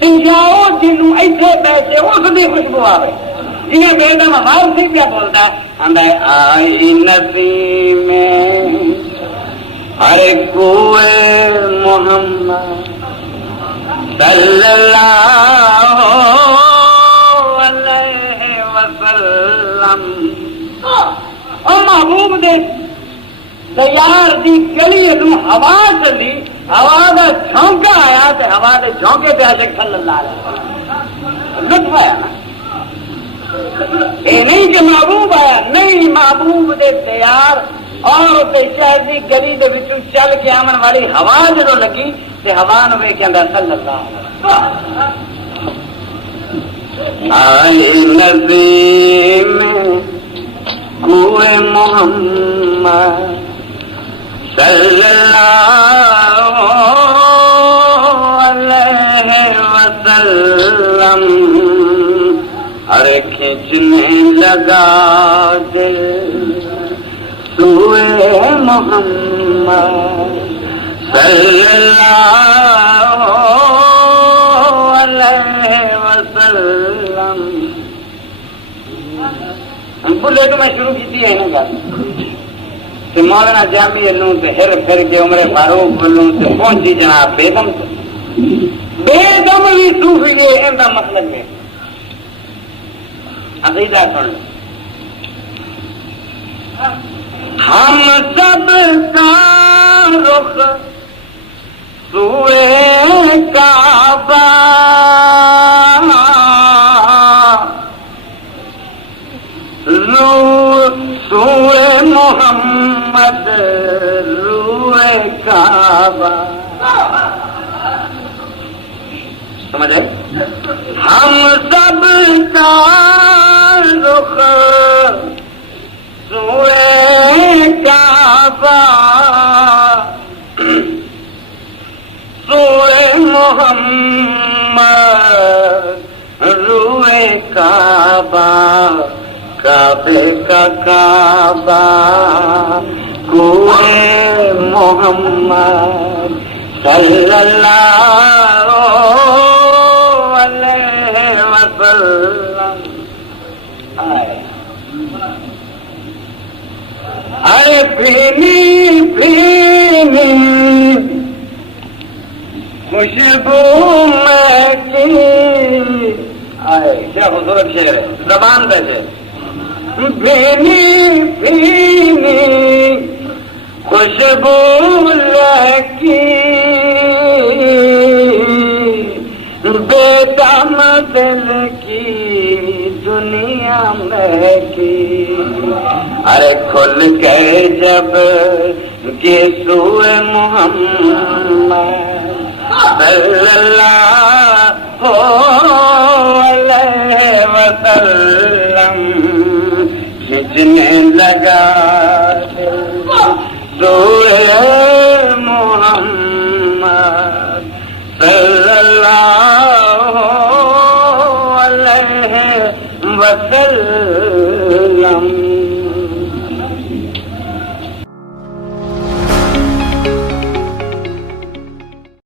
جاؤ جنوں ایتھے بیٹھے اس دی خوشبو آوے جنہیں بیدم فارسی کیا بولتا ہے آئی نسیم ہر کوئے محمد صلی اللہ علیہ وسلم او محبوب دے تیار دی گلی نو ہوا چلی ہوا دا جھونکا آیا تے ہوا دے جھونکے پہ عاشق صلی اللہ علیہ وسلم لطف آیا نا یہ نہیں کہ محبوب آیا نہیں محبوب دے تیار اور شہر کی گلی دے وچوں چل کے آمن والی ہوا جدو لگی تے ہوا نو ویکھ کے صلی اللہ علیہ وسلم آئے نسیم کوئے محمد صلی اللہ علیہ وسلم ارے کھینچنے لگا دل سوئے محمد صلی اللہ علیہ وسلم بولے تو میں شروع کی ہے نا گل کہ مولانا جامی لوں تو ہر پھر کے عمر فاروق بولوں تو پہنچی جناب بیگم بیگم بھی صوفی ہے ان کا مطلب ہے عقیدہ سن لیں ہم سب کا رخ سوئے کعبہ سوئے محمد روئے کعبہ سمجھ آئی ہم سب کا رخ سوئے کعبہ سوئے محمد روئے کعبہ کعبے کا کعبہ کوئے محمد صلی اللہ علیہ وسلم ارے پھینی پھینی خوشبو میں کی آئے کیا خوبصورت شعر ہے زبان پہ سے بھینی بھینی خوشبو لکی بے دم دل کی دنیا میں کی ارے کھل گئے جب کے سوئے محمد صلی اللہ علیہ وسلم کھینچنے لگا سوئے محمد صلی اللہ علیہ وسلم